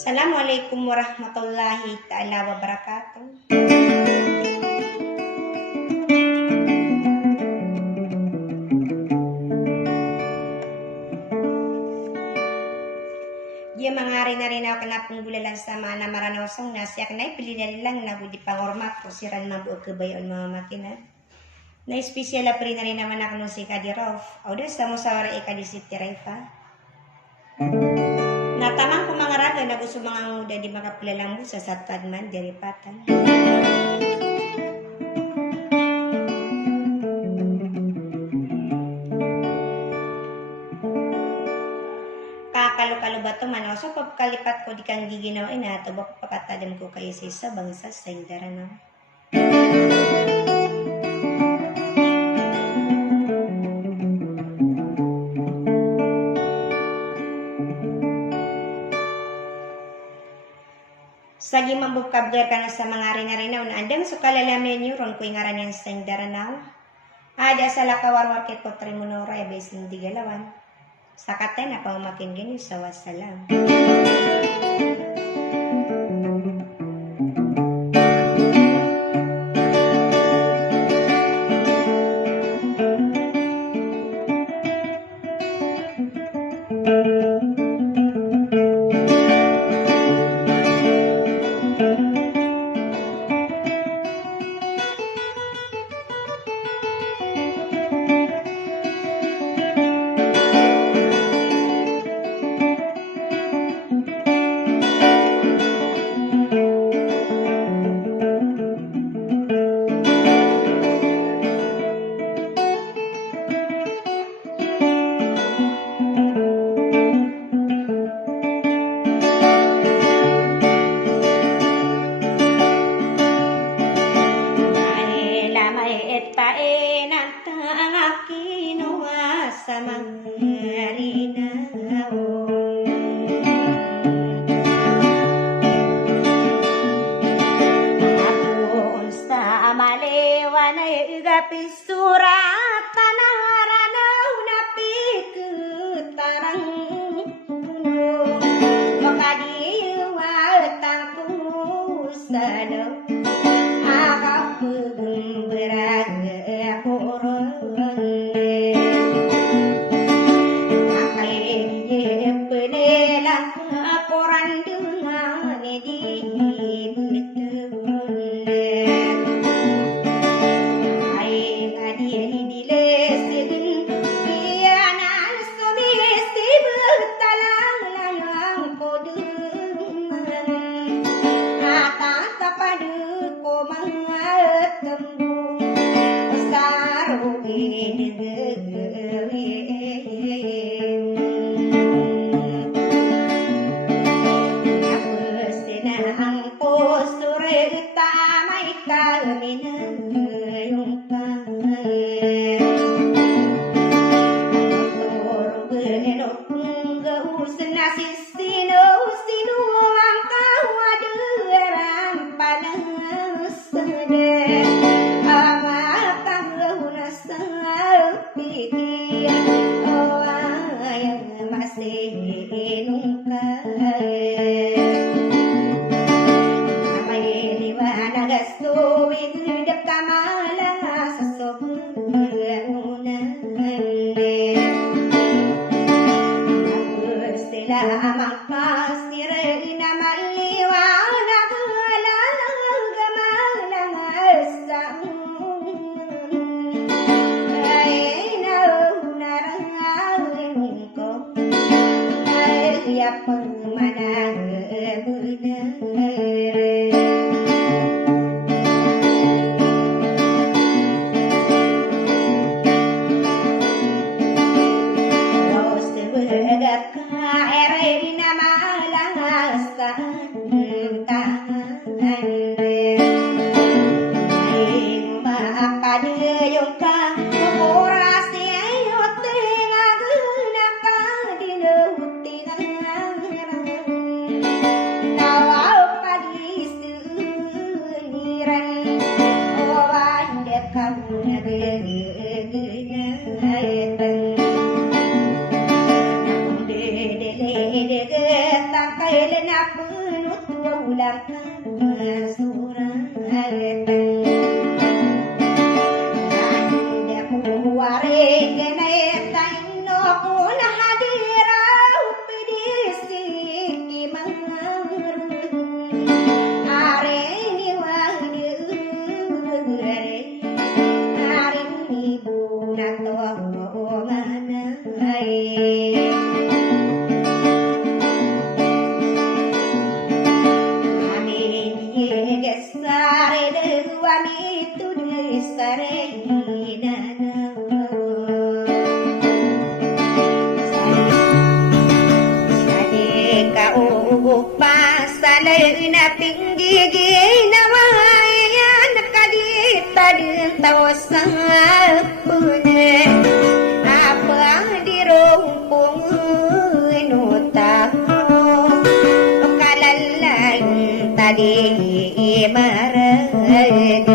Assalamualaikum warahmatullahi ta'ala wabarakatuh. Dia mangari na rin ako kanapong gulalan sa mga namaranawsong na siya kanay pilinalang na di pangormat ko siran mabuo kabayon mga makina. Na espesyal na rin na rin naman ako nung si Kadirov. O da sa mo sa wara ikadisip tirayfa. Natamang ko mga raga na gusto mga muda di makapilalang busa sa tagman diripatan. Kakalo-kalo ba ito man? So pagkalipat ko di kang giginawain na ito baka papatadam ko kayo sa isa bangsa sa indara no? Sagi mambukabgar ka na sa mga rinarinaw na andang sukalalamin nyo ron ko yung ngaran yan sa daranaw. Ada sa lakawarwar kit ko trimunora e besin digalawan. Sakatay na pamamakin ganyo sa wasalam. penut ulang suratan ada kuare gene taino kuna hadirau pedisi kimangar are ni wahde are ni bunato mana na pinggigi na wayan kadita din tawasa pune apa dirumpung inuta kalalain tadi marad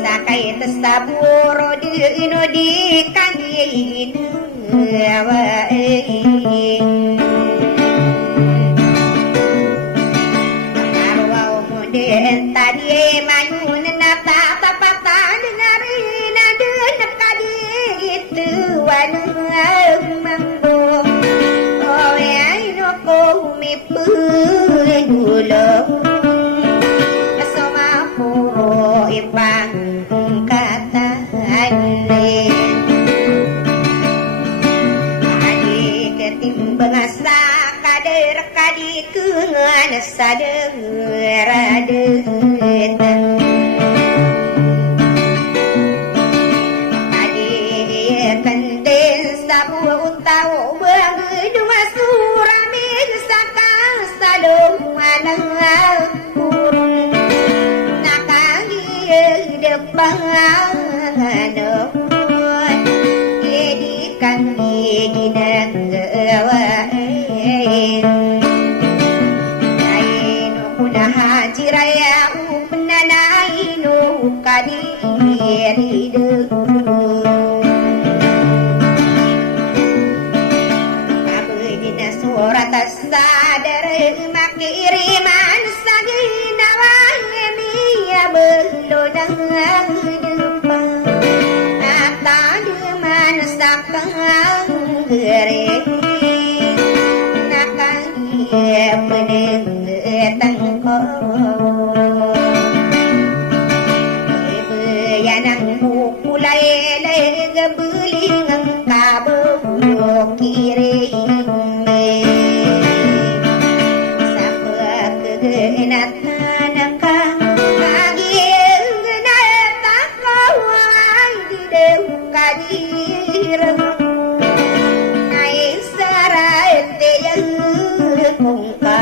sakay tasaburo di ino di kanyin Arwah muden tadi mayun natapatan ngarin adeun kadi itu wanang mambo oh ya ino ko mipun dulu asoma puro ipang katan bangsa kader kadi kungan sadar adetan kadi kanden sabu utau bang dua surami saka salum manang kurung nakagi depan edikan giginan Jiraya upnanainu kadiri abdina surat sadar makiriman sagina wahmi ya belodang depan ata deman sakang gere nakang ye peneng tangko yanang kulay lay gabuling ang kabo kiri sa pagkaganatan ka maging natakaway di daw kadirang ay sarat yan kung ka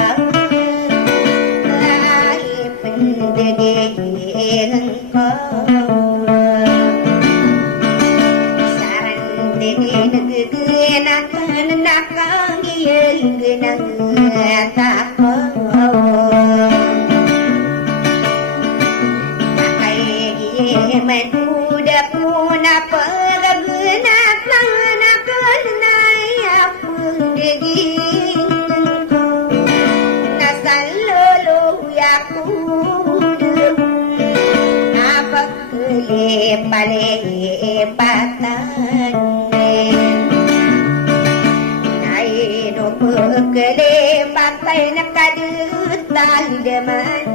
saran dene gegenakan nakang yeung geunang tako pakai ye budak puna pagageunat nanakeun apa deging nasalolo yaku palepatan naino pekelepatan nakadutan deman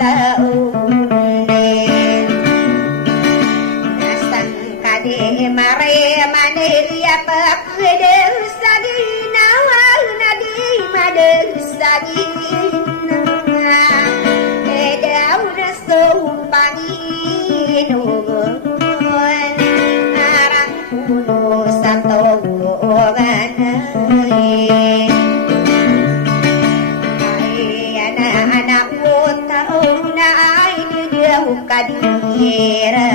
taunen nasang kade mare mane ya pakede sadina wa nadi made sadina edau naso panginoon arang puno santo ganay anak-anak utao na ay didiyaw kadira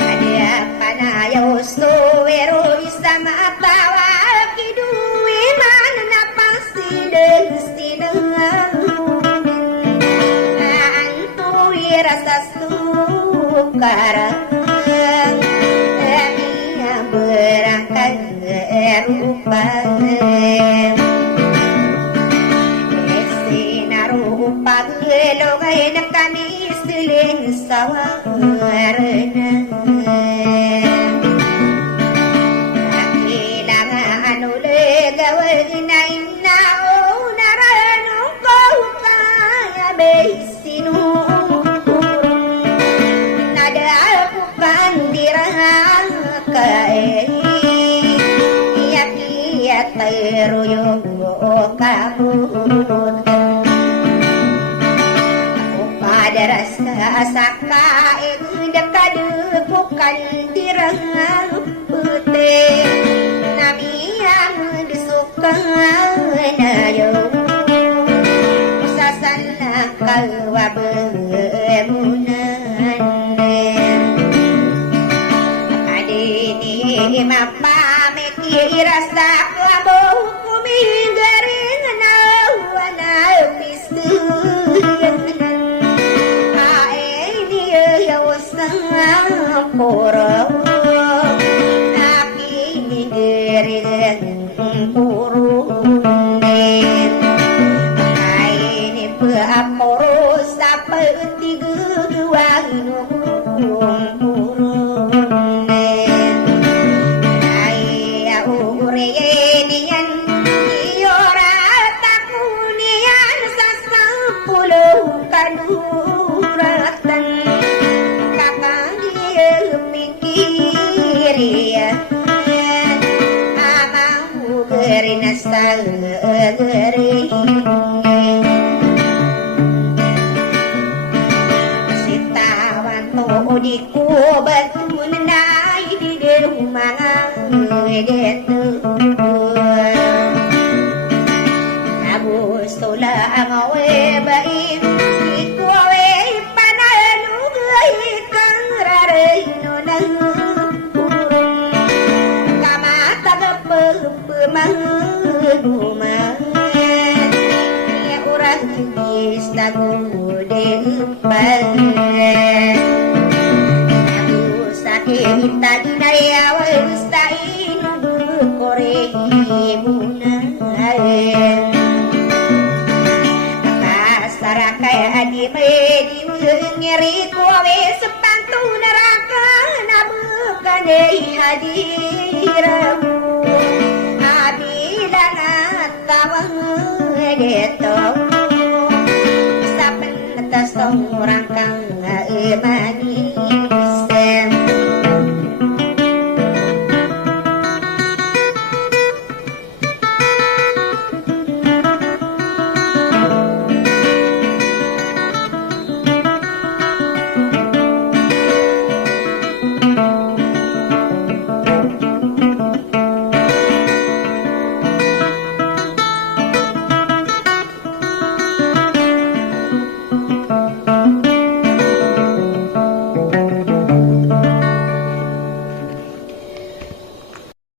ada panayaw suwero isa matawa kiduwi man napasideng rasa sukarang rupa Sinarupa gelogay na kami siling sawarana Kailangan ulit gawin na inaunarano ko kaya may sinurong Nada ko pandirahan Iyak-iyak tayo yung kabut Padaras ka sa kain Dakadupukan dirang putih Namiyang disukan na yung Usasan na kawabemunan Adini mapamit irasa Kamo kumigarin na wanapis Puro nakikirin puro Kaini puro sa patigawang puro Kaya urenian iorata kunian sa 10 kanuratan Amang gerin asal gerin Sitawan to di ko batun na di rumah detu Nabus tola ang awe baim di ko awe panalo gay kang rarino na Pemahuman Ya orang bisa gudepan Aku sakit tadi daya Wustain Kore Ibunan Kasarakai adi medi Ngeri kowe sepantu neraka Nabukan hadiramu Dito sa panatas tong rangkang emani